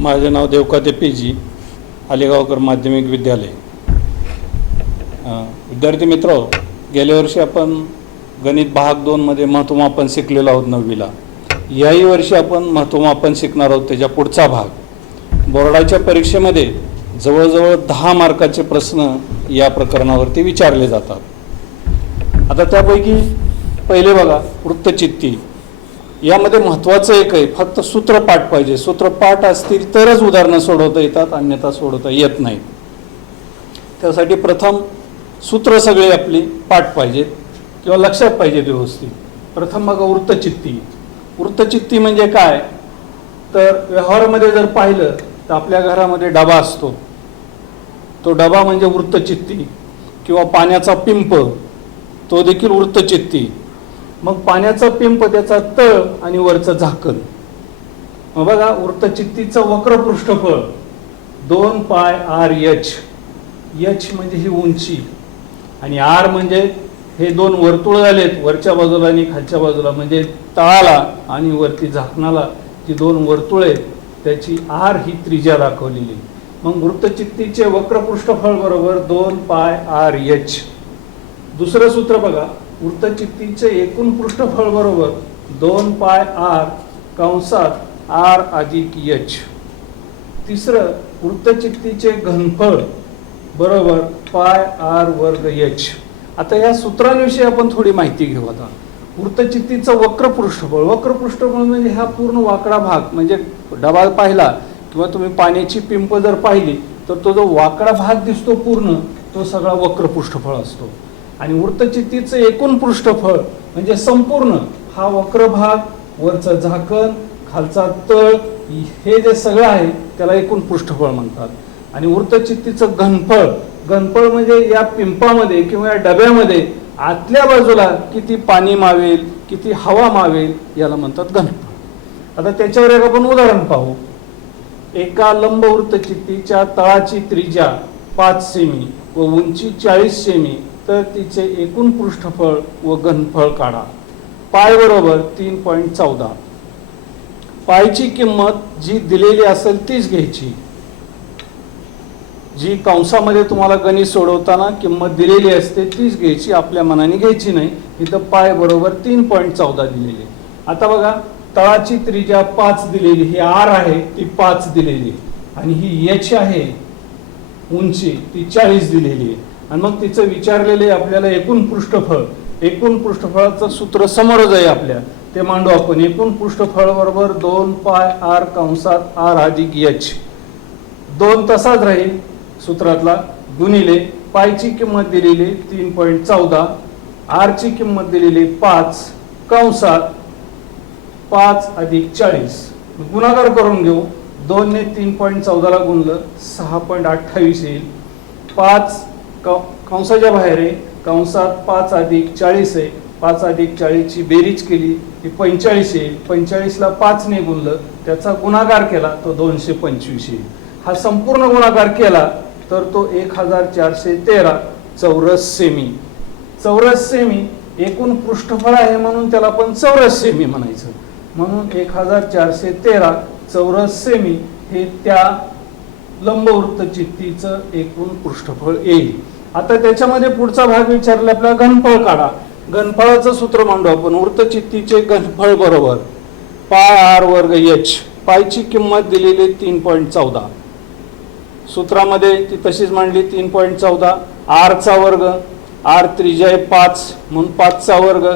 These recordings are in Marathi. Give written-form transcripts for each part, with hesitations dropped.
माझे नाव देवकाते पीजी, आलेगावकर माध्यमिक विद्यालय। विद्यार्थी मित्र, गेल्या वर्षी आपण गणित भाग 2 मध्ये महत्त्वमापन शिकलेलो आहोत 9वी ला। याही वर्षी आपण महत्त्वमापन शिकणार आहोत त्याच्या पुढचा भाग। बोर्डाच्या परीक्षेमध्ये जवळजवळ 10 मार्काचे प्रश्न या प्रकरणावरती विचारले जातात। आता त्यापैकी पहिले बघा, वृत्तचित्ती। यामध्ये महत्त्वाचं एक आहे, फक्त सूत्रपाठ पाहिजे। सूत्रपाठ असतील तरच उदाहरणं सोडवता येतात, अन्यथा सोडवता येत नाही। त्यासाठी प्रथम सूत्र सगळे आपली पाठ पाहिजेत किंवा लक्षात पाहिजेत व्यवस्थित। प्रथम बघा, वृत्तचित्ती। वृत्तचित्ती म्हणजे काय, तर व्यवहारामध्ये जर पाहिलं तर आपल्या घरामध्ये डबा असतो, तो डबा म्हणजे वृत्तचित्ती। किंवा पाण्याचा पिंप, तो देखील वृत्तचित्ती। मग पाण्याचा पिंप, त्याचा तळ आणि वरचं झाकण। मग बघा, वृत्तचित्तीचं वक्र पृष्ठफळ 2 पाय आर एच। एच म्हणजे ही उंची आणि आर म्हणजे हे दोन वर्तुळ झालेत, वरच्या बाजूला आणि खालच्या बाजूला, म्हणजे तळाला आणि वरती झाकणाला जी दोन वर्तुळ आहेत त्याची आर ही त्रिज्या दाखवलेली। मग वृत्तचित्तीचे वक्र पृष्ठफळ बरोबर 2 पाय आर एच। दुसरं सूत्र बघा, वृत्तचित्तीचे एकूण पृष्ठफळ बरोबर 2 पाय आर कंसात आर अधिक एच। तिसरं, वृत्तचित्तीचे घनफळ बरोबर पाय आर वर्ग एच। आता या सूत्रांविषयी आपण थोडी माहिती घेऊ। आता वृत्तचित्तीचं वक्र पृष्ठफळ, वक्र पृष्ठफळ म्हणजे हा पूर्ण वाकडा भाग, म्हणजे डबा पाहिला किंवा तुम्ही पाण्याची पिंप जर पाहिली तर तो जो वाकडा भाग दिसतो पूर्ण, तो सगळा वक्र पृष्ठफळ असतो। आणि वृत्तचित्तीचं एकूण पृष्ठफळ म्हणजे संपूर्ण हा वक्र भाग, वरचं झाकण, खालचा तळ, हे जे सगळं आहे त्याला एकूण पृष्ठफळ म्हणतात। आणि वृत्तचित्तीचं घनफळ, घनफळ म्हणजे या पिंपामध्ये किंवा या डब्यामध्ये आतल्या बाजूला किती पाणी मावेल, किती हवा मावेल, याला म्हणतात घनफळ। आता त्याच्यावर एक आपण उदाहरण पाहू। एका लंब वृत्तचित्तीच्या तळाची त्रिज्या 5 सेमी व उंची 40 सेमी, तर तिचे एकूण पृष्ठफळ व घनफळ काढा। पाय बरोबर 3.14। पायची किंमत जी दिलेली असेल तीच घ्यायची, जी कंसामध्ये तुम्हाला गणित सोडवताना किंमत दिलेली असते तीच घ्यायची, आपल्या मनाने घ्यायची नाही। इथं पाय बरोबर 3.14 दिलेली। आता बघा, तळाची त्रिज्या 5 दिलेली, ही आर आहे ती 5 दिलेली, आणि ही एच आहे उंची ती 40 दिलेली आहे। आणि मग तिचं विचारलेले आपल्याला एकूण पृष्ठफळ, एकूण पृष्ठफळाचं सूत्र समोरच आहे आपल्या, ते मांडू आपण। एकूण पृष्ठफळ बरोबर 2 पाय आर कंसात आर अधिक एच। 2 तसाच राहील सूत्रातला, गुणिले पायची किंमत दिलेली 3.14, आर ची किंमत दिलेली 5 कंसात 5 अधिक 40। गुणाकार करून घेऊ। 2 ने 3.14 ला गुणलं 6.28 येईल। 5 कंसाच्या बाहेर आहे, कंसात 5 अधिक 40 आहे, 5 अधिक 40 ची बेरीज केली ती 45 येईल। 45 ला 5 ने गुणलं, त्याचा गुणाकार केला तो 225 येईल। हा संपूर्ण गुणाकार केला तर तो 1413 चौरस सेमी। चौरस सेमी एकूण पृष्ठफळ आहे म्हणून त्याला आपण चौरस सेमी म्हणायचं, म्हणून 1413 चौरस सेमी हे त्या लंब वृत्तचित्तीचं एकूण पृष्ठफळ येईल। आता त्याच्यामध्ये पुढचा भाग विचारला आपल्याला, घनफळ काढा। घनफळाचं सूत्र मांडू आपण। वृत्तचित्तीचे घनफळ बरोबर पाय आर वर्ग एच। पायची किंमत दिलेली 3.14, सूत्रामध्ये ती तशीच मांडली 3.14। आर चा वर्ग, आर त्रिज्या आहे 5 म्हणून 5 चा वर्ग,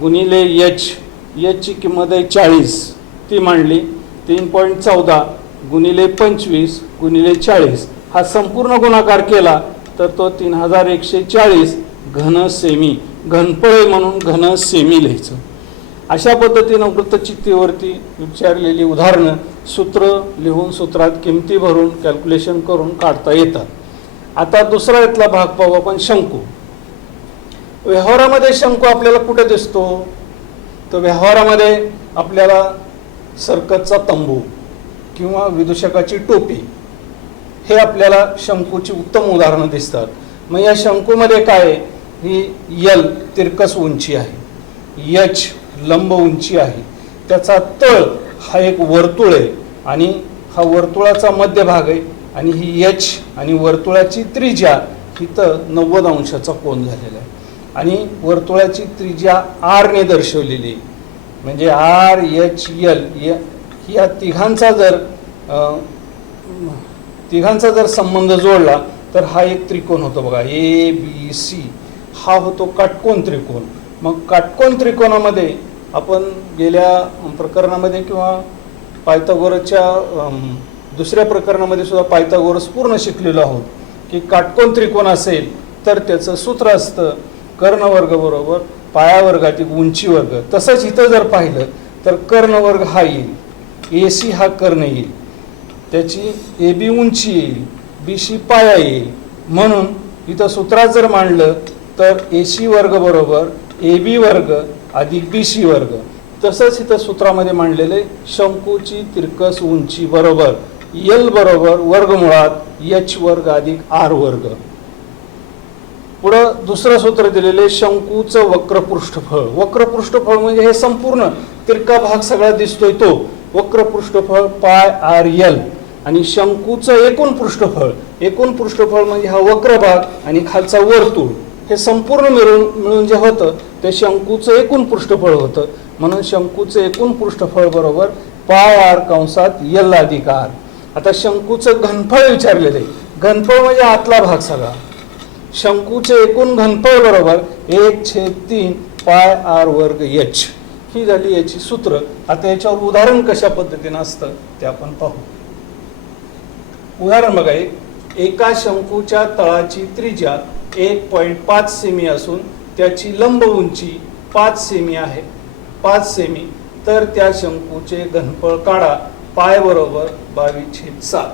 गुणिले एच, एच ची किंमत आहे 40 ती मांडली। 3.14 गुणिले 25 गुणिले 40, हा संपूर्ण गुणाकार केला तर तो 3140 घन सेमी। घनफळ म्हणून घन सेमी लिहायचं। अशा पद्धतीनं वृत्तचित्तीवरती विचारलेली उदाहरणं सूत्र लिहून सूत्रात किमती भरून कॅल्क्युलेशन करून काढता येतात। आता दुसरा यातला भाग पाहू आपण, शंकू। व्यवहारामध्ये शंकू आपल्याला कुठे दिसतो, तर व्यवहारामध्ये आपल्याला सर्कसचा तंबू किंवा विदूषकाची टोपी, हे आपल्याला शंकूची उत्तम उदाहरणं दिसतात। मग या शंकूमध्ये काय, ही यल तिरकस उंची आहे, एच लंब उंची आहे, त्याचा तळ हा एक वर्तुळ आहे आणि हा वर्तुळाचा मध्यभाग आहे आणि ही एच आणि वर्तुळाची त्रिज्या इथं 90 अंशाचा कोन झालेला आहे आणि वर्तुळाची त्रिज्या आर ने दर्शवलेली आहे. म्हणजे आर एच एल या तिघांचा जर संबंध जोडला तर हा एक त्रिकोण होतो बघा. ए बी सी हा होतो काटकोन त्रिकोण. मग काटकोन त्रिकोणामध्ये आपण गेल्या प्रकरणामध्ये किंवा पायथागोरसच्या दुसऱ्या प्रकरणामध्ये सुद्धा पायथागोरस पूर्ण शिकलेलो आहोत की काटकोन त्रिकोण असेल तर त्याचं सूत्र असतं कर्णवर्ग बरोबर पायावर्गातील उंची वर्ग. तसंच इथं जर पाहिलं तर कर्णवर्ग हा येईल, ए सी हा कर्ण येईल, त्याची ए बी उंची येईल, बी सी पाया येईल. म्हणून इथं सूत्रात जर मांडलं तर ए सी वर्ग बरोबर ए बी वर्ग अधिक बी सी वर्ग. तसंच इथं सूत्रामध्ये मांडलेले शंकूची तिरकस उंची बरोबर एल बरोबर वर्गमुळात एच वर्ग अधिक आर वर्ग. पुढं दुसरं सूत्र दिलेले शंकूचं वक्र पृष्ठफळ. वक्र पृष्ठफळ म्हणजे हे संपूर्ण तिरका भाग सगळा दिसतोय तो वक्र पृष्ठफळ पाय आर एल. आणि शंकूचं एकूण पृष्ठफळ म्हणजे हा वक्र भाग आणि खालचा वर्तुळ हे संपूर्ण मिळून जे होतं ते शंकूचं एकूण पृष्ठफळ होतं. म्हणून शंकूचं एकूण पृष्ठफळ बरोबर पाय आर कंसात एल अधिक आर. आता शंकूचं घनफळ विचारलेलं आहे. घनफळ म्हणजे आतला भाग सगळा. शंकूचे एकूण घनफळ बरोबर 1/3 पाय आर वर्ग एच. ही झाली याची सूत्र. आता याच्यावर उदाहरण कशा पद्धतीने असतं ते आपण पाहू. उदाहरण बघा. एका शंकूच्या तळाची त्रिज्या 1.5 सेमी असून त्याची लंब उंची 5 सेमी आहे. 5 सेमी. तर त्या शंकूचे घनफळ काढा. पाय बरोबर 22/7.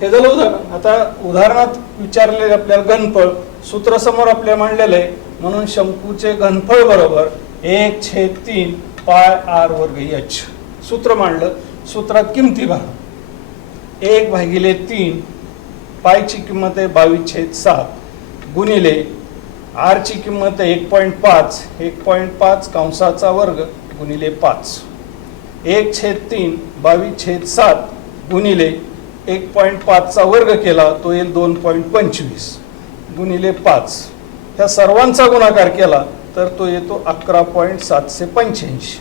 हे झालं उदाहरण. आता उदाहरणात विचारलेले आपल्याला घनफळ सूत्र समोर आपल्याला मांडलेलं आहे. म्हणून शंकूचे घनफळ बरोबर 1/3 पाय आर वर्ग एच. सूत्र मांडलं. सूत्रात किमती भरा. 1/3 पायची किंमत आहे 22/7 गुणिले आर ची किंमत आहे 1.5 कंसाचा वर्ग गुणिले 5. 1/3 22/7 गुणिले 1.5 चा वर्ग केला तो येईल 2.25 गुणिले 5. ह्या सर्वांचा गुणाकार केला तर तो येतो 11.785.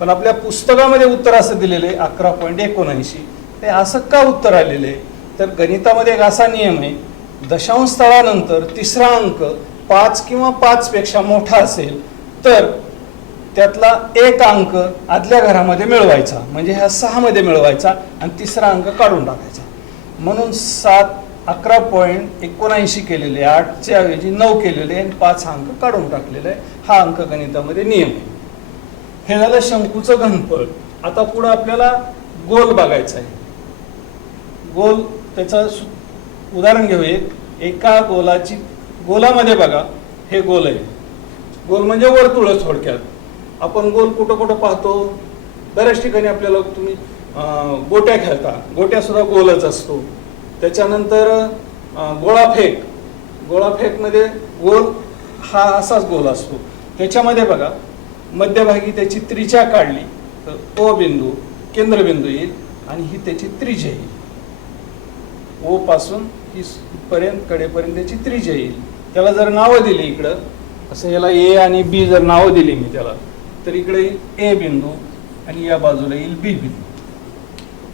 पण आपल्या पुस्तकामध्ये उत्तर असं दिलेलं आहे 11.79. ते असं का उत्तर आलेलं आहे तर गणितामध्ये एक असा नियम आहे दशांश स्थळानंतर तिसरा अंक 5 किंवा 5 पेक्षा मोठा असेल तर त्यातला एक अंक आदल्या घरामध्ये मिळवायचा. म्हणजे ह्या 6 मध्ये मिळवायचा आणि तिसरा अंक काढून टाकायचा. म्हणून 11.79 केलेले, 8च्या ऐवजी 9 केलेले आणि 5 अंक काढून टाकलेला आहे. हा अंक गणितामध्ये नियम आहे. हे झालं शंकूचं घनफळ. आता पुढे आपल्याला गोल बघायचा आहे. गोल त्याचं उदाहरण घेऊया. एका गोलामध्ये बघा हे गोल आहे. गोल म्हणजे वर्तुळ थोडक्यात. आपण गोल कुठं कुठं पाहतो बऱ्याच ठिकाणी. आपल्याला तुम्ही गोट्या खेळता, गोट्या सुद्धा गोलच असतो. त्याच्यानंतर गोळाफेक मध्ये गोल हा असाच गोल असतो. त्याच्यामध्ये बघा मध्यभागी त्याची त्रिज्या काढली तर ओ बिंदू केंद्रबिंदू येईल आणि ही त्याची त्रिज्या येईल. ओ पासून पर्यंत कडेपर्यंत त्याची त्रिज्या येईल. त्याला जर नावं दिली इकडं असं याला ए आणि बी जर नावं दिली मी त्याला तर इकडे येईल ए बिंदू आणि या बाजूला येईल बी बिंदू.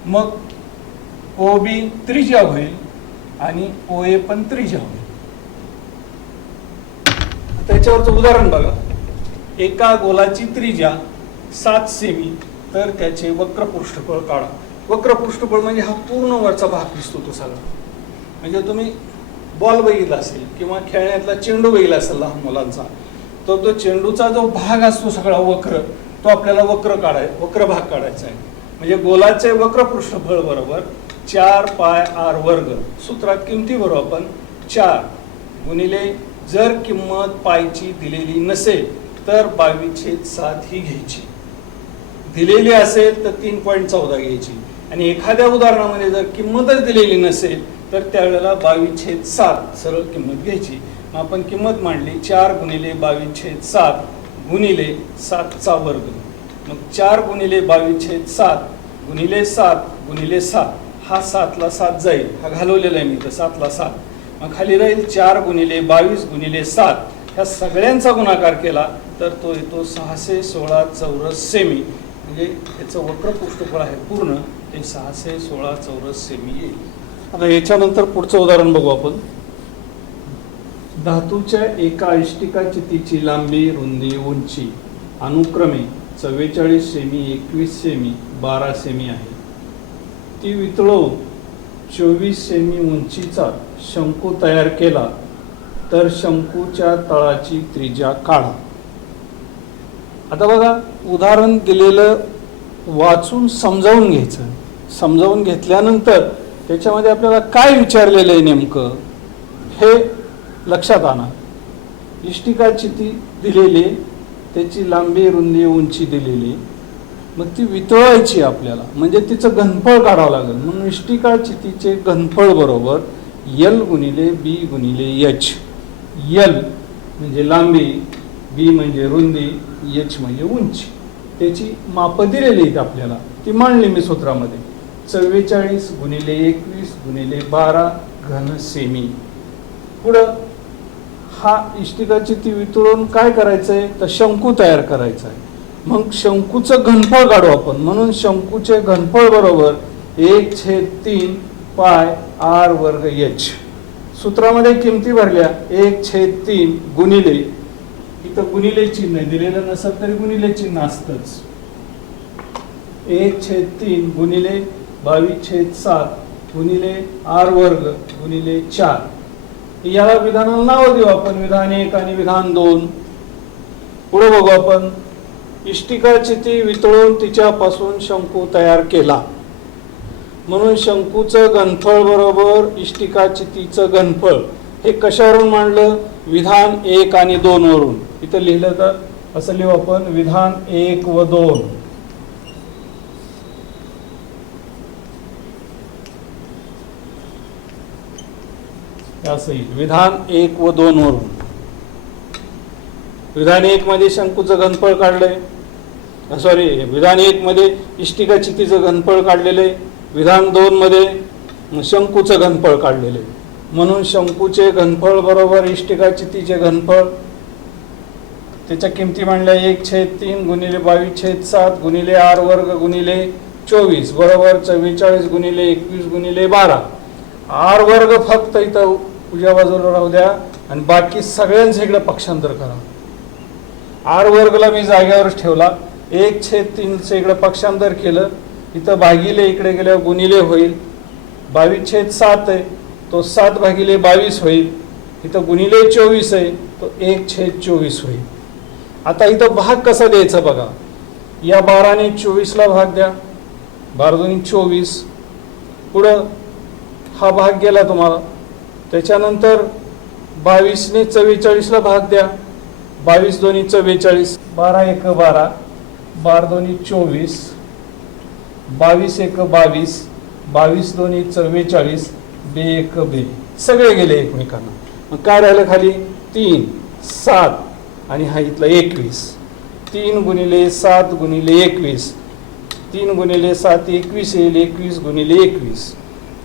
मग ओ बी त्रिज्या होईल आणि ओ ए पण त्रिज्या होईल. त्याच्यावरचं उदाहरण बघा. एका गोलाची त्रिज्या 7 सेमी तर त्याचे वक्र पृष्ठफळ काढा. वक्र पृष्ठफळ म्हणजे हा पूर्ण वरचा भाग दिसतो तो सगळा. म्हणजे तुम्ही बॉल बघितला असेल किंवा खेळण्यातला चेंडू बघितला असेल लहान मुलांचा तर तो चेंडूचा जो भाग असतो सगळा वक्र तो आपल्याला वक्र भाग काढायचा आहे. म्हणजे गोलाचे वक्र पृष्ठफळ बरोबर 4 पाय आर वर्ग. सूत्रात किमती भरू आपण 4 गुणिले जर किंमत पायची दिलेली नसेल तर 22/7 ही घ्यायची. दिलेली असेल तर 3.14 घ्यायची. आणि एखाद्या उदाहरणामध्ये जर किंमतच दिलेली नसेल तर त्यावेळेला 22/7 सरळ किंमत घ्यायची. मग आपण किंमत मांडली 4 गुणिले 22/7 गुणिले 7 चा वर्ग. मग 4 गुणिले 22/7 गुणिले 7 गुणिले 7, हा 7ला 7 जाईल, हा घालवलेला आहे मी तर 7ला 7, मग खाली राहील 4 गुणिले 22 गुणिले 7, ह्या सगळ्यांचा गुणाकार केला तर तो येतो 616 चौरस सेमी. म्हणजे याचं वक्र पृष्ठफळ आहे पूर्ण ते 616 चौरस सेमी येईल. आता याच्यानंतर पुढचं उदाहरण बघू आपण. धातूच्या एका इष्टिका चितीची लांबी, रुंदी, उंची अनुक्रमे 44 सेमी, 21 सेमी, 12 सेमी आहे. ती वितळवून 24 सेमी उंचीचा शंकू तयार केला तर शंकूच्या तळाची त्रिज्या काढा. आता बघा, उदाहरण दिलेलं वाचून समजावून घ्यायचं. समजावून घेतल्यानंतर त्याच्यामध्ये आपल्याला काय विचारलेलं आहे नेमकं हे लक्षात आणा. इष्टिका चिती दिलेली, त्याची लांबी, रुंदी, उंची दिलेली, मग ती वितळवायची आपल्याला, म्हणजे तिचं घनफळ काढावं लागेल. म्हणून इष्टिका चितीचे घनफळ बरोबर L गुणिले B गुणिले H. L म्हणजे लांबी, B म्हणजे रुंदी, H म्हणजे उंची. त्याची मापं दिलेली आहेत आपल्याला, ती मांडली मी सूत्रामध्ये. 44 गुणिले 21 गुणिले 12 घन सेमी. पुढं हा इष्टिका चिती वितळून काय करायचंय तर शंकू तयार करायचा आहे. मग शंकूचं घनफळ काढू आपण. म्हणून शंकूचे घनफळ बरोबर 1/3 पाय r वर्ग h. सूत्रामध्ये किमती भरल्या 1/3 गुणिले, इथं गुणिले चिन्ह दिलेलं नसेल तरी गुणिले चिन्ह असतंच, 1/3 गुणिले 22/7 गुणिले r वर्ग गुणिले 4. याला विधानाला नाव देऊ आपण, विधान 1 आणि विधान 2. पुढे बघू आपण. इष्टिका चिती वितळून तिच्यापासून शंकू तयार केला, म्हणून शंकूचं घनफळ बरोबर इष्टिका चितीचं घनफळ. हे कशावरून मांडलं? विधान 1 आणि 2 वरून. इथं लिहिलं तर असं लिहू आपण, विधान 1 व 2. असं येईल, विधान 1 व 2 वरून. विधान 1 मध्ये शंकूचं घनफळ काढलंय, सॉरी, विधान 1 मध्ये इष्टिका चितीचं घनफळ काढलेलं आहे, विधान 2 मध्ये शंकूचं घनफळ काढलेलं आहे. म्हणून शंकूचे घनफळ बरोबर इष्टिका चितीचे घनफळ, त्याच्या किमती मांडल्या 1/3 गुणिले 22/7 गुणिले r वर्ग गुणिले 24 बरोबर 44 गुणिले 21 गुणिले 12. r वर्ग फक्त इथं उजव्या बाजूला राहू द्या आणि बाकी सगळ्यांचं इकडे पक्षांतर करा. r वर्गला मी जागेवरच ठेवला, 1/3 इकडे पक्षांतर केलं, इथं भागिले इकडे गेल्यावर गुणिले होईल. 22/7 आहे तो 7 भागिले 22 होईल, इथं गुणिले 24 आहे तो 1/24 होईल. आता इथं भाग कसा द्यायचा बघा. या 12ने 24ला भाग द्या, 12 दोन्ही 24. पुढं हा भाग गेला तुम्हाला. त्याच्यानंतर 22ने 44ला भाग द्या, 22 दोन्ही 44, 12 1 12, 12 दोन्ही 24, 22 1 22, 22 दोन्ही 44, 2 1 2. सगळे गेले एकमेकांना. मग काय राहिलं खाली? 3 7 आणि हा इथला 21. 3 गुणिले 7 गुणिले 21, 3 गुणिले 7 21 येईल, 21 गुणिले 21.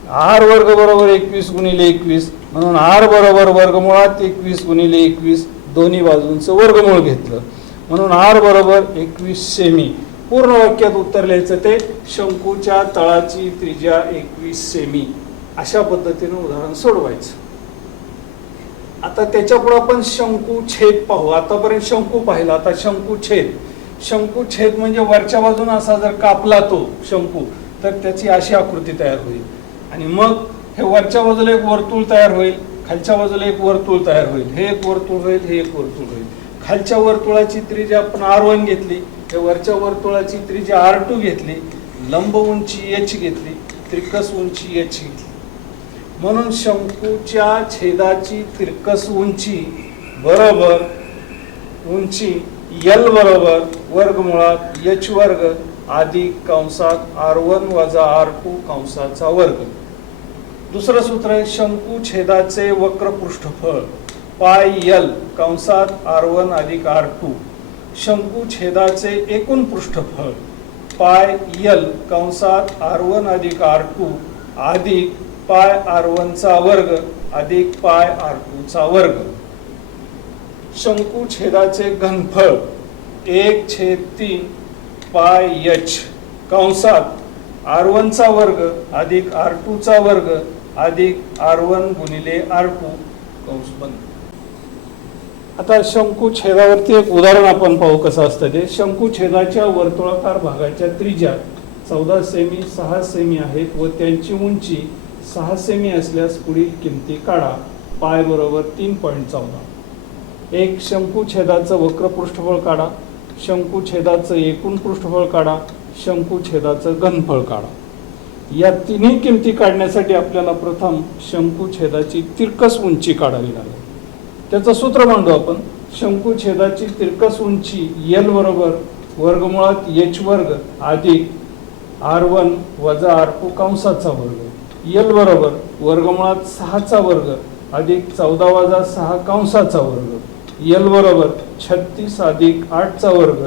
r वर्ग बरोबर 21 गुणिले 21, म्हणून r बरोबर वर्गमुळात 21 गुणिले 21, दोन्ही बाजूंचं वर्गमूळ घेतलं, म्हणून r बरोबर 21 सेमी. पूर्ण वाक्यात उत्तर लिहायचं ते शंकूच्या तळाची त्रिज्या 21 सेमी. अशा पद्धतीने उदाहरण सोडवायचं. आता त्याच्या पुढे आपण शंकू छेद पाहू. आतापर्यंत शंकू पाहिला, आता शंकू छेद. शंकू छेद म्हणजे वरच्या बाजूने असा जर कापला तो शंकू तर त्याची अशी आकृती तयार होईल आणि मग हे वरच्या बाजूला एक वर्तुळ तयार होईल, खालच्या बाजूला एक वर्तुळ तयार होईल, हे एक वर्तुळ होईल, हे एक वर्तुळ होईल. खालच्या वर्तुळाची त्रिज्या आपण r1 घेतली, हे वरच्या वर्तुळाची त्रिज्या r2 घेतली, लंब उंची h घेतली, तिरकस उंची h घेतली. म्हणून शंकूच्या छेदाची तिरकस उंची बरोबर उंची L बरोबर वर्गमुळात h वर्ग अधिक कंसात r1 वजा r2 कंसाचा वर्ग. दुसरं सूत्र आहे शंकू छेदाचे वक्र पृष्ठफळ पाय L कंसात r1 अधिक r2. शंकू छेदाचे एकूण पृष्ठफळ पाय यल कंसात R1 अधिक R2 अधिक पाय R1 चा वर्ग अधिक पाय R2 चा वर्ग. शंकू छेदाचे घनफळ 1/3 पाय h कंसात R1 चा वर्ग अधिक R2 चा वर्ग अधिक R1 गुणिले R2 कंस बंद. आता शंकू छेदावरती एक उदाहरण आपण पाहू कसं असतं ते. शंकू छेदाच्या वर्तुळाकार भागाच्या त्रिज्या 14 सेमी 6 सेमी आहेत व त्यांची उंची 6 सेमी असल्यास पुढील किमती काढा. पाय बरोबर 3.14. एक शंकू छेदाचं वक्र पृष्ठफळ काढा. शंकू छेदाचं एकूण पृष्ठफळ काढा. शंकू छेदाचं घनफळ काढा. या तिन्ही किमती काढण्यासाठी आपल्याला प्रथम शंकू छेदाची तिरकस उंची काढावी लागेल. त्याचं सूत्र मांडू आपण. शंकू छेदाची तिरकस उंची L बरोबर वर्गमुळात h वर्ग अधिक R1 वजा R2 कंसाचा वर्ग. L बरोबर वर्गमुळात 6 चा वर्ग अधिक 14 वजा 6 कंसाचा वर्ग. L बरोबर 36 अधिक 8 चा वर्ग.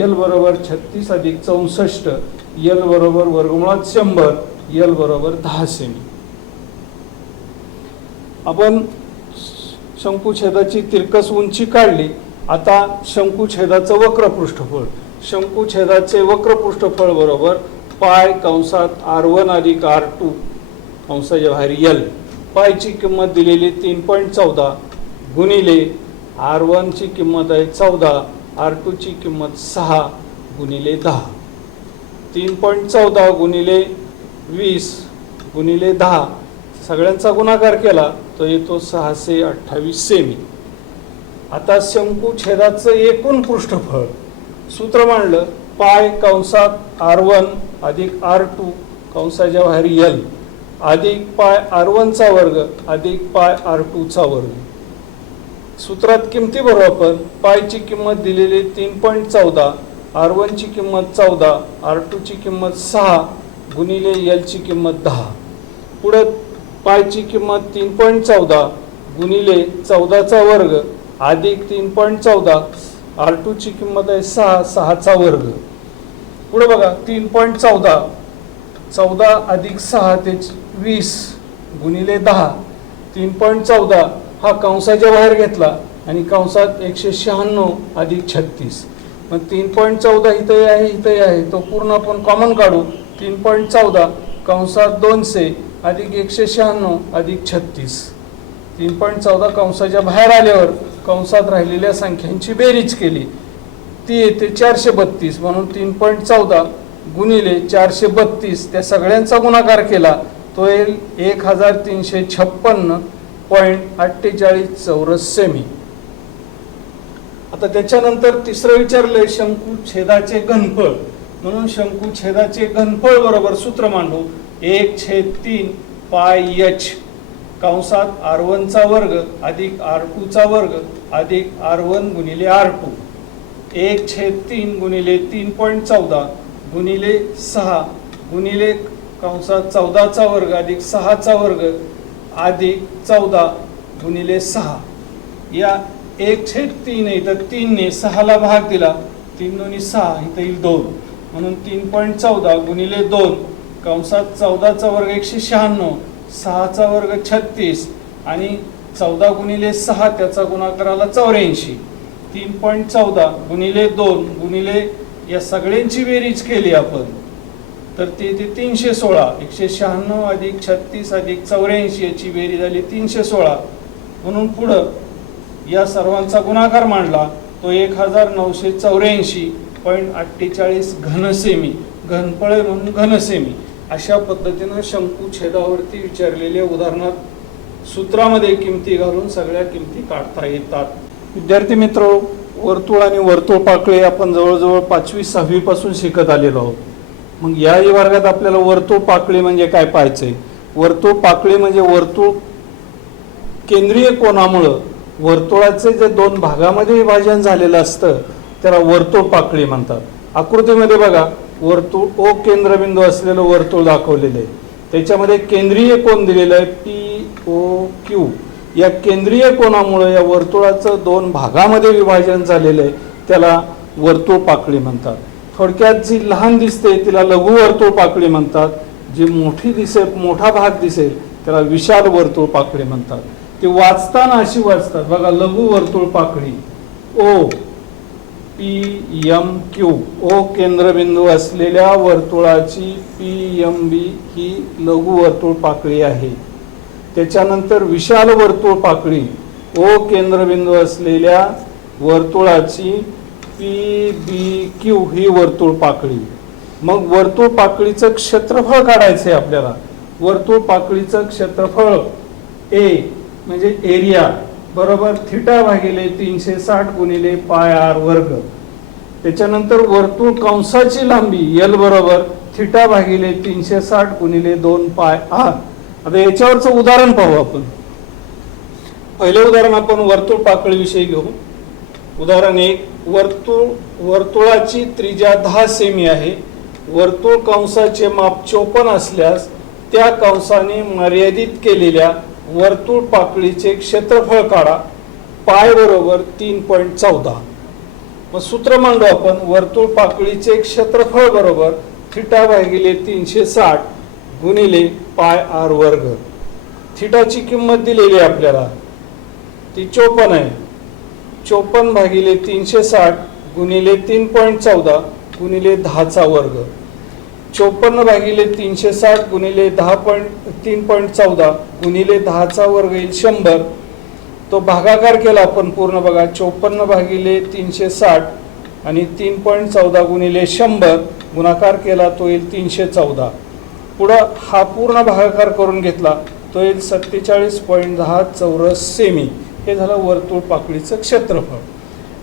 L बरोबर 36 अधिक 64. L बरोबर वर्गमुळात 100. L बरोबर 10 सेमी. आपण शंकुछेदाची तिरकस उंची काढली. आता शंकुछेदाचं वक्र पृष्ठफळ. शंकुछेदाचे वक्र पृष्ठफळ बरोबर पाय कंसात R1 अधिक R2 कंसाच्या बाहेर L. पायची किंमत दिलेली 3.14 गुणिले R1 ची किंमत आहे 14, R2 ची किंमत 6 गुणिले 10. 3.14 गुणिले 20 गुणिले 10 सगळ्यांचा गुणाकार केला तो येतो 628 सेमी. आता शंकुछेदाचं एकूण पृष्ठफळ सूत्र मांडलं. पाय कंसात R1 अधिक R2 कंसाच्या बाहेर L अधिक पाय R1 चा वर्ग अधिक पाय R2 चा वर्ग. सूत्रात किमती भरू आपण. पायची किंमत दिलेली 3.14, R1 ची किंमत 14, R2 ची किंमत 6 गुणिले L ची किंमत 10. पुढे पायची किंमत 3.14 गुणिले 14 चा वर्ग अधिक 3.14, R2 ची किंमत आहे 6, 6 चा वर्ग. पुढे बघा 3.14 14 अधिक 6 ते 20 गुणिले 10. 3.14 हा कंसाच्या बाहेर घेतला आणि कंसात 196 अधिक 36. मग 3.14 इथे आहे इथे आहे तो पूर्ण आपण कॉमन काढू. 3.14 कंसात 200 अधिक 196 अधिक 36. 3.14 कंसाच्या बाहेर आल्यावर कंसात राहिलेल्या संख्यांची बेरीज केली ती येते 432. म्हणून 3.14 गुणिले 432 त्या सगळ्यांचा गुणाकार केला तो येईल 1356.48 चौरस सेमी. आता त्याच्यानंतर तिसरं विचारलंय शंकुछेदाचे घनफळ. म्हणून शंकुछेदाचे घनफळ बरोबर सूत्र मांडू. 1/3 पाय h कंसात R1 चा वर्ग अधिक R2 चा वर्ग अधिक R1 गुणिले R2. 1/3 गुणिले 3.14 गुणिले 6 गुणिले कंसात 14 चा वर्ग अधिक 6 चा वर्ग अधिक 14 गुणिले 6. या 1/3 आहे तर 3 ने 6 ला भाग दिला. 3 दोन्ही 6 इथे येईल 2. म्हणून 3.14 गुणिले 2 कंसात 14 चा वर्ग 196, 6 चा वर्ग 36 आणि 14 गुणिले 6 त्याचा गुणाकार आला 84. 3.14 गुणिले 2 गुणिले या सगळ्यांची बेरीज केली आपण तर ते 316. 196 अधिक 36 अधिक 84 याची बेरीज झाली 316. म्हणून पुढं या सर्वांचा गुणाकार मांडला तो 1984.48 घनसेमी. घनफळ म्हणून घनसेमी. अशा पद्धतीनं शंकुछेदावरती विचारलेल्या उदाहरणात सूत्रामध्ये किमती घालून सगळ्या किमती काढता येतात. विद्यार्थी मित्र, वर्तुळ आणि वर्तुळ पाकळे आपण जवळजवळ 5वी 6वी पासून शिकत आलेलो आहोत. मग या वर्गात आपल्याला वर्तुळ पाकळी म्हणजे काय पाहायचंय. वर्तुळ पाकळी म्हणजे वर्तुळ केंद्रीय कोनामुळं वर्तुळाचे जे 2 भागामध्ये विभाजन झालेलं असतं त्याला वर्तुळ पाकळी म्हणतात. आकृतीमध्ये बघा वर्तुळ O केंद्रबिंदू असलेलं वर्तुळ दाखवलेलं आहे. त्याच्यामध्ये केंद्रीय कोन दिलेलं आहे POQ. या केंद्रीय कोनामुळे या वर्तुळाचं 2 भागामध्ये विभाजन झालेलं आहे त्याला वर्तुळ पाकळी म्हणतात. थोडक्यात जी लहान दिसते तिला लघु वर्तुळ पाकळी म्हणतात, जी मोठी दिसेल मोठा भाग दिसेल त्याला विशाल वर्तुळ पाकळी म्हणतात. ते वाचताना अशी वाचतात बघा, लघु वर्तुळ पाकळी ओ पी एम क्यू, ओ केंद्रबिंदू असलेल्या वर्तुळाची पी एम बी ही लघु वर्तुळ पाकळी आहे. त्याच्यानंतर विशाल वर्तुळ पाकळी ओ केंद्रबिंदू असलेल्या वर्तुळाची पी बी क्यू ही वर्तुळ पाकळी. मग वर्तुळ पाकळीचं क्षेत्रफळ काढायचंय आपल्याला. वर्तुळ पाकळीचं क्षेत्रफळ ए म्हणजे एरिया बरोबर थिटा भागिले 360 गुणिले पाय आर वर्ग. त्याच्यानंतर वर्तुळ कंसाची लांबी एल बरोबर थिटा भागिले 360 गुणिले 2 पाय आर. आता याच्यावरचं उदाहरण पाहू आपण. पहिले उदाहरण आपण वर्तुळ पाकळी विषयी घेऊ. उदाहरण 1, वर्तुळाची त्रिज्या 10 सेमी आहे. वर्तुळ कंसाचे माप 54 असल्यास त्या कंसाने मर्यादित केलेल्या वर्तुळ पाकळीचे क्षेत्रफळ काढा. पाय बरोबर 3.14. मग सूत्र मांडू आपण. वर्तुळ पाकळीचे क्षेत्रफळ बरोबर थिटा भागिले 360 गुणिले पाय आर वर्ग. थिटाची किंमत दिलेली आहे आपल्याला, ती 54 आहे. 54 भागिले 360 गुणिले 3.14 गुणिले 10चा वर्ग. 54 भागिले 360 गुणिले 3.14 गुणिले 10चा वर्ग येईल 100. तो भागाकार केला आपण पूर्ण बघा. 54 भागिले 360 आणि 3.14 गुणिले 100 गुणाकार केला तो येईल 314. पुढं हा पूर्ण भागाकार करून घेतला तो येईल 47.10 चौरस सेमी. हे झालं वर्तुळ पाकळीचं क्षेत्रफळ.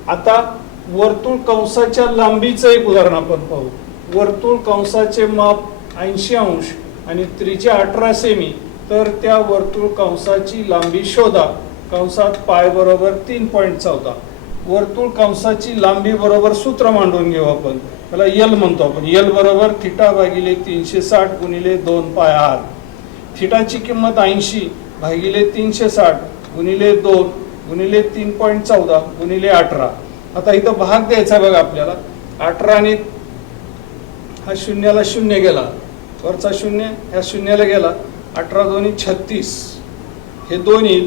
आता वर्तुळ कंसाच्या लांबीचं एक उदाहरण आपण पाहू. वर्तुळ कंसाचे माप 80 अंश आणि त्रिज्या 18 सेमी. तर त्या वर्तुळ कंसाची लांबी शोधा. कंसात पाय बरोबर 3.14. वर्तुळ कंसाची लांबी बरोबर सूत्र मांडून घेऊ आपण. त्याला यल म्हणतो आपण. यल बरोबर थिटा भागिले 360 गुणिले 2 पाय आर. थिटाची किंमत 80 भागिले 360 गुणिले 2 गुणिले 3.14 गुणिले 18. आता इथं भाग द्यायचा बघा आपल्याला. 18 आणि हा शून्याला शून्य गेला, वरचा शून्य ह्या शून्याला गेला. 18 दोन्ही 36. हे दोन्ही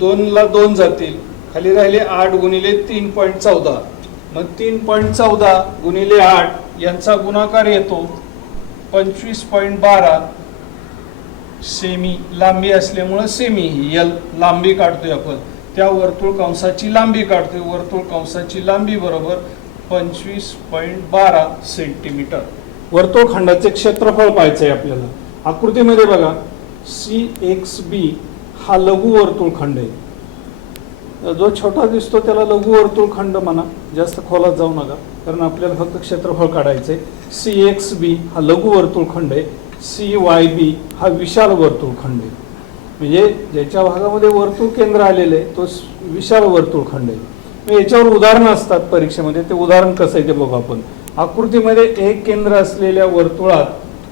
2 ला 2 जातील. खाली राहिले 8 गुणिले 3.14. मग 3.14 गुणिले 8 यांचा गुणाकार येतो 25.12 सेमी. लांबी असल्यामुळे सेमी ही यल लांबी काढतोय आपण. त्या वर्तुळ कंसाची लांबी काढतोय. वर्तुळ कंसाची लांबी बरोबर 25.12 सेंटीमीटर. वर्तुळखंडाचे क्षेत्रफळ पाहायचंय आपल्याला. आकृतीमध्ये बघा, CXB हा लघु वर्तुळखंड आहे. जो छोटा दिसतो त्याला लघु वर्तुळखंड म्हणा, जास्त खोलात जाऊ नका, कारण आपल्याला फक्त क्षेत्रफळ काढायचंय. CXB हा लघु वर्तुळखंड आहे. CYB हा विशाल वर्तुळखंड आहे. म्हणजे ज्याच्या भागामध्ये वर्तुळ केंद्र आलेलं आहे तो विशाल वर्तुळखंड आहे. याच्यावर उदाहरणं असतात परीक्षेमध्ये. ते उदाहरण कसं आहे ते बघू आपण. आकृतीमध्ये एक केंद्र असलेल्या वर्तुळात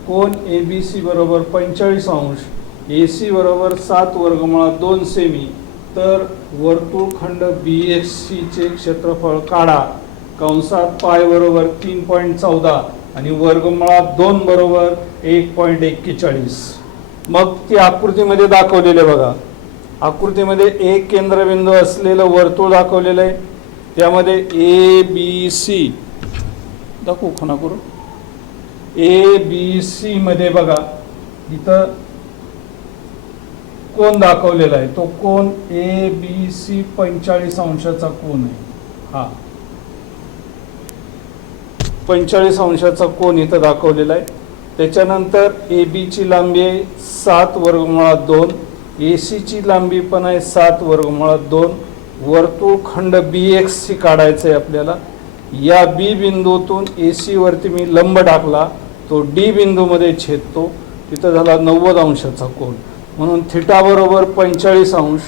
कोन ABC बरोबर 45 अंश, AC बरोबर 7 वर्गमुळात 2 सेमी. तर वर्तुळखंड BXC चे क्षेत्रफळ काढा. कंसात पाय बरोबर 3.14 आणि वर्गमुळात 2 बरोबर 1.41. मग ती आकृतीमध्ये दाखवलेले बघा. आकृतीमध्ये एक केंद्रबिंदू असलेलं वर्तुळ दाखवलेलं आहे. त्यामध्ये ABC दाखवू खुणा करू. ABC मध्ये बघा इथं कोन दाखवलेला आहे. तो कोन ABC 45 अंशाचा कोन आहे. हा 45 अंशाचा कोन इथं दाखवलेला आहे. त्याच्यानंतर AB ची लांबी आहे 7 वर्गमुळात 2. AC ची लांबी पण आहे 7 वर्गमुळात 2. वर्तुळखंड BXC काढायचं आहे आपल्याला. या B बिंदूतून AC वरती मी लंब टाकला, तो D बिंदूमध्ये छेदतो. तिथं झाला 90 अंशाचा कोन. म्हणून थिटा बरोबर 45 अंश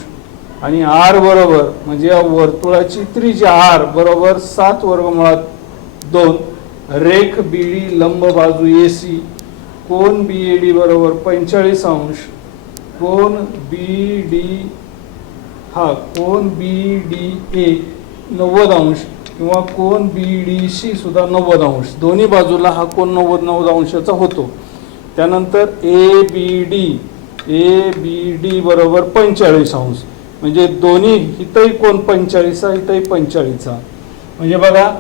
आणि R बरोबर म्हणजे या वर्तुळाची त्रिज्या R बरोबर 7 वर्गमुळात 2. रेख BD लंब बाजू AC. कोन BAD बरोबर 45 अंश. कोन BD हा कोन BDA 90 अंश किंवा कोन BDC सुद्धा 90 अंश, दोन्ही बाजूला हा कोन 90 अंशाचा होतो. त्यानंतर ABD बरोबर 45 अंश, म्हणजे दोन्ही इथंही कोन 45, इथंही 45. म्हणजे बघा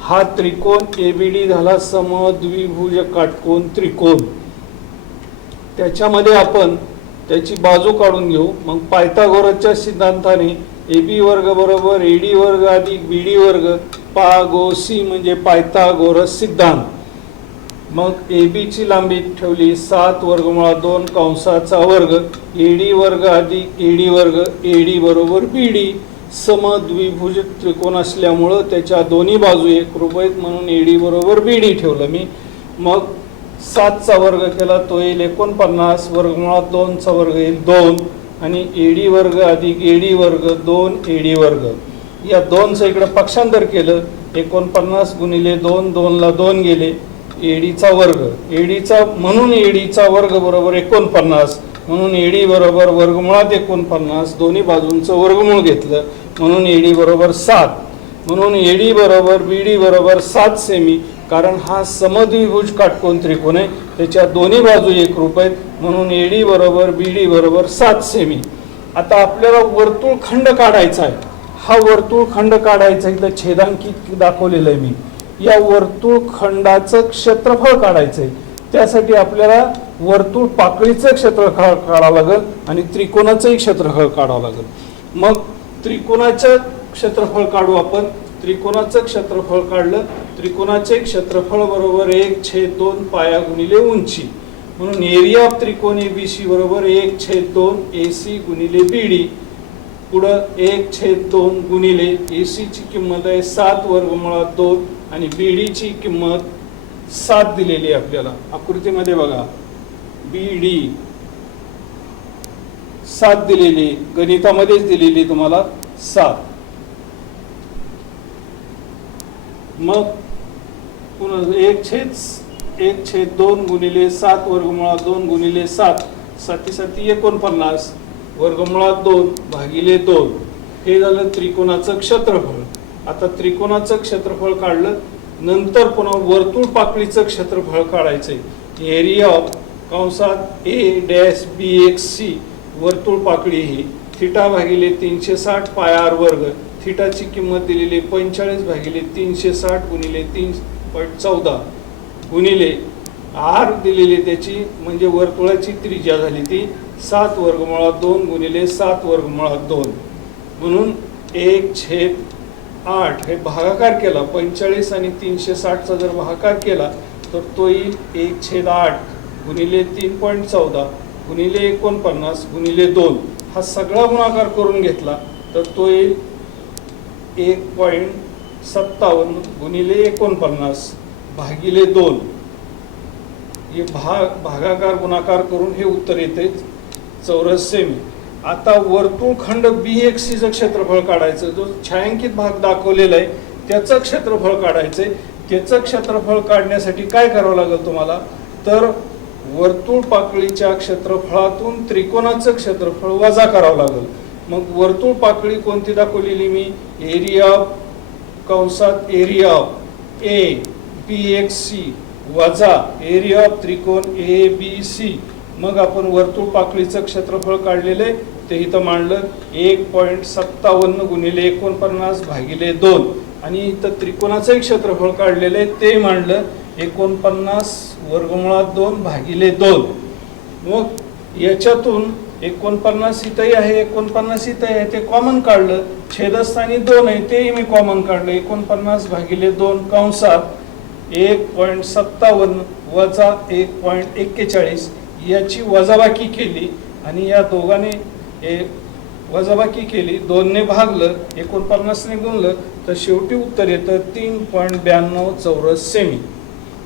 हा त्रिकोण ABD झाला समद्विभुज काटकोन त्रिकोण. त्याच्यामध्ये आपण त्याची बाजू काढून घेऊ. मग पायथागोरसच्या सिद्धांताने AB वर्ग बरोबर AD वर्ग अधिक BD वर्ग पागोसी म्हणजे पायथागोरस सिद्धांत. मग AB ची लांबी ठेवली 7 वर्गमुळात 2 कंसाचा वर्ग AD वर्ग अधिक AD वर्ग, AD बरोबर BD. समद्विभुज त्रिकोण असल्यामुळं त्याच्या दोन्ही बाजू एकरूप आहेत म्हणून AD बरोबर BD ठेवलं मी. मग 7चा वर्ग केला तो येईल 49, वर्गमुळात 2चा वर्ग येईल 2 आणि AD वर्ग अधिक AD वर्ग 2 AD वर्ग. या 2चं इकडे पक्षांतर केलं 49 गुणिले 2, 2ला 2 गेले, ADचा वर्ग, ADचा म्हणून ADचा वर्ग बरोबर 49 म्हणून AD बरोबर वर्गमुळात 49, दोन्ही बाजूंचं वर्गमूळ घेतलं म्हणून AD बरोबर 7. म्हणून AD बरोबर BD बरोबर 7 सेमी. कारण हा समद्विभुज काटकोन त्रिकोण आहे, त्याच्या दोन्ही बाजू एकरूप आहेत म्हणून AD बरोबर BD बरोबर 7 सेमी. आता आपल्याला वर्तुळखंड काढायचा आहे. हा वर्तुळखंड काढायचा इथं छेदांकित दाखवलेलं आहे मी. या वर्तुळखंडाचं क्षेत्रफळ काढायचंय. त्यासाठी आपल्याला वर्तुळ पाकळीचं क्षेत्रफळ काढावं लागेल आणि त्रिकोणाचंही क्षेत्रफळ काढावं लागेल. मग त्रिकोणाचं क्षेत्रफळ काढू आपण. त्रिकोणाचं क्षेत्रफळ काढलं, त्रिकोणाचे क्षेत्रफळ बरोबर 1/2 पाया गुणिले उंची म्हणून एरिया ऑफ त्रिकोण ABC बरोबर 1/2 AC गुणिले BD. पुढं 1/2 गुणिले AC ची किंमत आहे 7 वर्गमुळात 2 आणि BD ची किंमत 7 दिलेली आहे आपल्याला आकृतीमध्ये बघा. BD 7 दिलेली, गणितामध्येच दिलेली तुम्हाला 7. मग पुन्हा 1/2 गुणिले 7 वर्गमुळात 2 गुणिले 7, 7 49 वर्गमुळात 2 भागिले 2. हे झालं त्रिकोणाचं क्षेत्रफळ. आता त्रिकोणाचं क्षेत्रफळ काढलं, नंतर पुन्हा वर्तुळ पाकळीचं क्षेत्रफळ काढायचंय. एरिया ऑफ कंसात A'(BXC) वर्तुळ पाकळी ही थिटा भागिले 360 पाय r वर्ग. थिटाची किंमत दिलेली 45 भागिले 360 गुणिले 3.14 गुणिले r दिलेली त्याची म्हणजे वर्तुळाची त्रिज्या झाली ती 7 वर्गमुळात 2 गुणिले 7 वर्गमुळात 2 म्हणून 1/8. हे भागाकार केला 45 आणि 360चा जर भागाकार केला तर तो येईल 1/8 गुणिले 3.14 गुणिले 49 गुणिले 2. हा सगळा गुणाकार करून घेतला तर तो येईल 1.57 गुणिले 49 भागिले 2. हे भागाकार गुणाकार करून हे उत्तर येते चौरस सेमी. आता वर्तुळखंड BXCचं क्षेत्रफळ काढायचं. जो छायांकित भाग दाखवलेला आहे त्याचं क्षेत्रफळ काढायचंय. त्याचं क्षेत्रफळ काढण्यासाठी काय करावं लागेल तुम्हाला, तर वर्तुळ पाकळीच्या क्षेत्रफळातून त्रिकोणाचं क्षेत्रफळ वजा करावं लागेल. मग वर्तुळ पाकळी कोणती दाखवलेली मी, एरिया कंसात एरिया ऑफ ABXC वजा एरिया ऑफ त्रिकोण ABC. मग आपण वर्तुळ पाकळीचं क्षेत्रफळ काढलेले ते इथं मांडलं 1.57 गुणिले 49 भागिले 2 आणि इथं त्रिकोणाचं क्षेत्रफळ काढलेले ते मांडलं 49 वर्गमुळात 2 भागिले 2. मग याच्यातून 49 इथंही आहे 49 इथं आहे ते कॉमन काढलं. छेदस्थानी 2 आहे तेही मी कॉमन काढलं. 49 भागिले 2 कंसात 1.57 वजा 1.41 याची वजाबाकी केली आणि या दोघांनी वजाबाकी केली, 2ने भागलं 49ने गुणलं तर शेवटी उत्तर येतं 3.92 चौरस सेमी.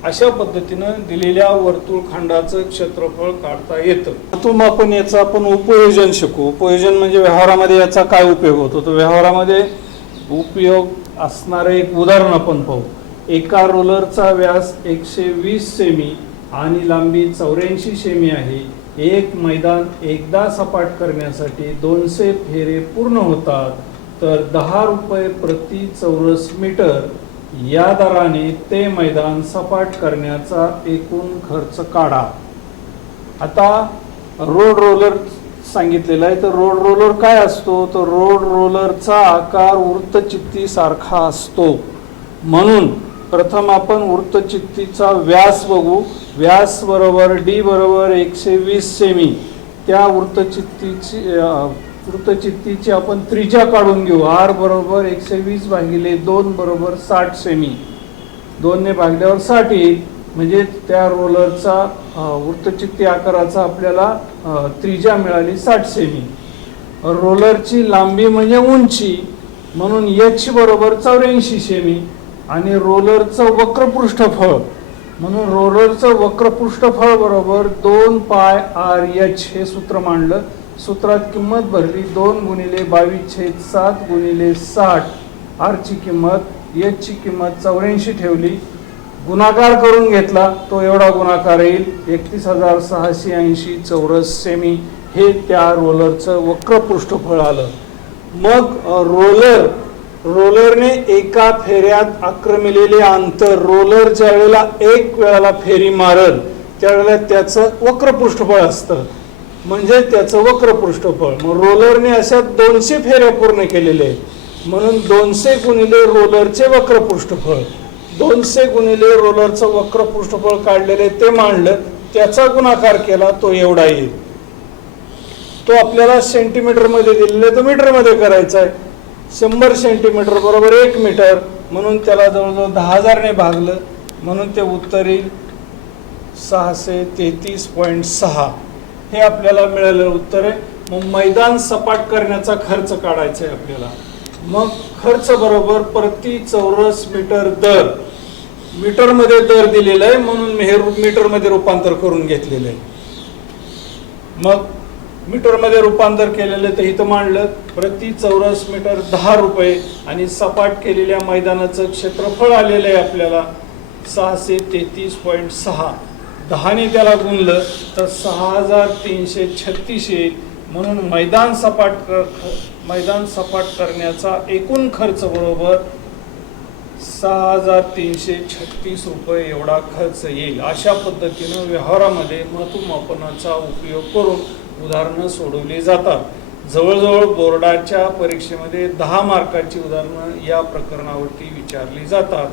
अशा पद्धतीनं दिलेल्या वर्तुळखंडाचं क्षेत्रफळ काढता येतं. आपण याचं आपण उपयोजन शिकू. उपयोजन म्हणजे व्यवहारामध्ये याचा काय उपयोग होतो, तर व्यवहारामध्ये उपयोग असणारं एक उदाहरण आपण पाहू. एका रोलरचा व्यास 120 सेमी आणि लांबी 84 सेमी आहे. एक मैदान एकदा सपाट करण्यासाठी 200 फेरे पूर्ण होतात. तर 10 रुपये प्रति चौरस मीटर या दराने ते मैदान सपाट करण्याचा एकूण खर्च काढा. आता रोड रोलर सांगितलेला आहे, तर रोड रोलर काय असतो, तर रोड रोलरचा आकार वृत्तचित्ती सारखा असतो. म्हणून प्रथम आपण वृत्तचित्तीचा व्यास बघू. व्यास बरोबर डी बरोबर 120 सेमी. त्या वृत्तचित्तीची आपण त्रिज्या काढून घेऊ. आर बरोबर 120 भागिले 2 बरोबर 60 सेमी. 2 ने भागल्यावर 60 येईल. म्हणजे त्या रोलरचा वृत्तचित्ती आकाराचा आपल्याला त्रिज्या मिळाली 60 सेमी. रोलरची लांबी म्हणजे उंची, म्हणून एच बरोबर 84 सेमी. आणि रोलरचं वक्रपृष्ठफळ, म्हणून रोलरचं वक्रपृष्ठफळ बरोबर 2 पाय आर एच हे सूत्र मांडलं. सूत्रात किंमत भरली 2 गुणिले 22/7 गुणिले 60. आर ची किंमत, एच ची किंमत 84 ठेवली. गुणाकार करून घेतला, तो एवढा गुणाकार येईल 31,680 चौरस सेमी. हे त्या रोलरचं वक्रपृष्ठफळ आलं. मग रोलरने एका फेऱ्यात आक्रमिलेले अंतर, रोलर ज्या वेळेला एक वेळेला फेरी मारल त्यावेळेला त्याचं वक्रपृष्ठफळ असतं, म्हणजे त्याचं वक्रपृष्ठफळ. मग रोलरने अशा 200 फेऱ्या पूर्ण केलेले, म्हणून 200 गुणिले रोलरचे वक्रपृष्ठफळ, 200 गुणिले रोलरचं वक्रपृष्ठफळ काढलेले ते मांडलं, त्याचा गुणाकार केला, तो एवढा येईल. तो आपल्याला सेंटीमीटर मध्ये दिलेला, तो मीटर मध्ये करायचा आहे. 100 सेंटीमीटर बरोबर 1 मीटर, म्हणून त्याला जवळजवळ 10,000 ने भागलं, म्हणून ते उत्तर येईल 633.6. हे आपल्याला मिळालेलं उत्तर आहे. मग मैदान सपाट करण्याचा खर्च काढायचा आहे आपल्याला. मग खर्च बरोबर प्रति चौरस मीटर दर, मीटर मध्ये दर दिलेला आहे म्हणून मी हे मीटर मध्ये रूपांतर करून घेतलेलं आहे. मग मीटर मध्ये रूपांतर केलेलं तर इथं मांडलं प्रति चौरस मीटर 10 रुपये आणि सपाट केलेल्या मैदानाचं क्षेत्रफळ आलेलं आहे आपल्याला 633.6. 10 ने त्याला गुणलं तर 6,336 येईल. म्हणून मैदान सपाट करण्याचा एकूण खर्च बरोबर 6,336 रुपये एवढा खर्च येईल. अशा पद्धतीनं व्यवहारामध्ये महत्त्वमापनाचा उपयोग करून उदाहरणं सोडवली जातात. जवळजवळ बोर्डाच्या परीक्षेमध्ये 10 मार्काची उदाहरणं या प्रकरणावरती विचारली जातात.